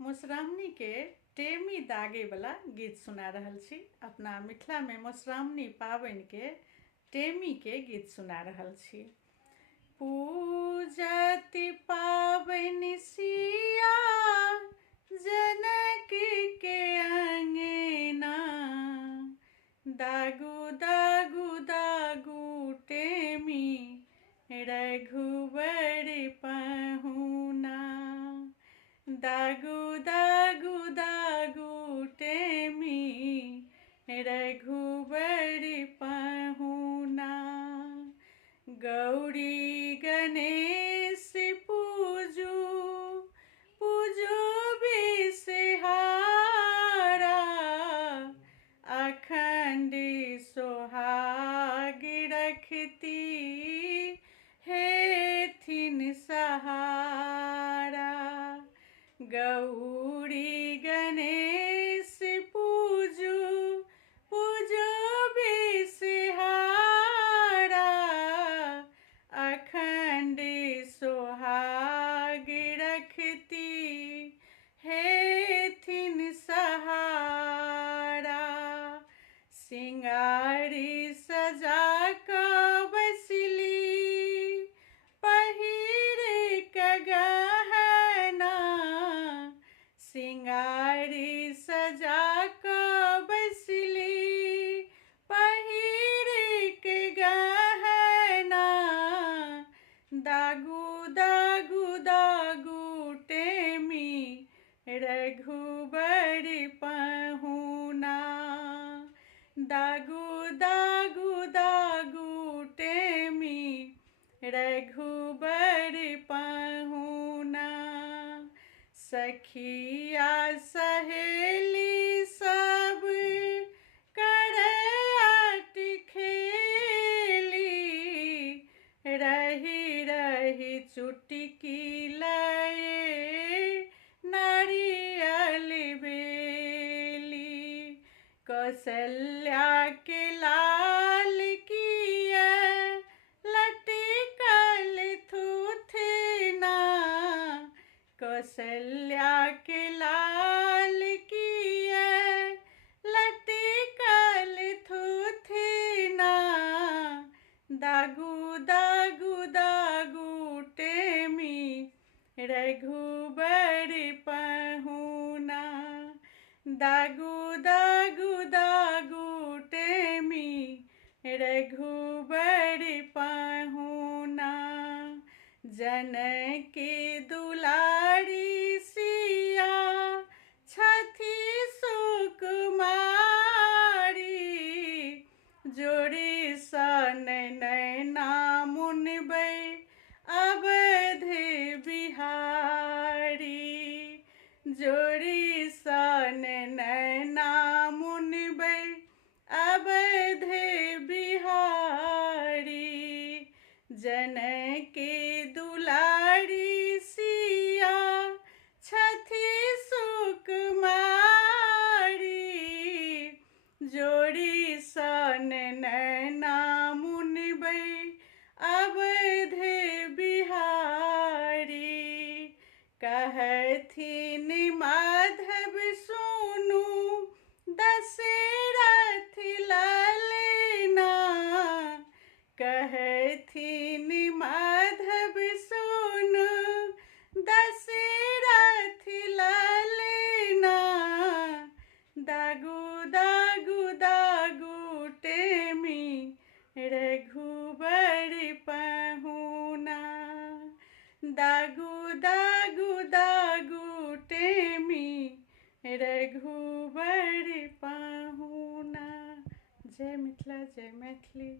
मधुश्रावणी के टेमी दागे वाला गीत सुना रहल छी। अपना मिथिला में मधुश्रावणी पावनि के टेमी के गीत सुना रहल छी। पूजति पावनि सिया जनक के अंगना, दागु दागु दागु टेमी रघुवर पहुना, दागु दागु दागु टेमी रघुवर पहुना। गौरी गणेश पूजू पूजू बिसहारा, अखंड सोहाग रखती हेथिन सहारा। गौरी गणेश पूजू पूजू बिसहारा, अखंड सोहाग रखती हेथिन सहारा। सिंगारी सजा क बसली पहिर क गहना, सिंगारी सजा क बसली पहिर के गहना, दागु दागु दागु टेमी रघुबर पहुना, दागु दागु दागु टेमी रघुबर पहुना। सखिया सहेली सब करैट खेली, रही रही चुटकी लए नारियल बेली। कौशल्या के लाल किया लटकल थुथना, कौशल्या के लाल किया लटकल थुथना, दागु दागु दागु टेमी रघुबर पहुना, दागु दागु दागु टेमी रघुबर पहुना। जनक दुलारी सिया छथि सुकुमारी, जोड़ी सन नैना मुनबै अवध बिहारी, जोड़ी सन नैना मुनबै अवध बिहारी। जनक दुलारी सिया छथि सुकुमारी, जोड़ी सन नैना मुनबै अवध बिहारी। कहथिन माधव सुनु दशरथ ललना, कहथिन माधव सुनु दशरथ ललना, दागु दागु दागु टेमी रघुबर पहुना, दागु दागु दागु टेमी रघुबर पहुना। जय मिथिला, जय मैथिली।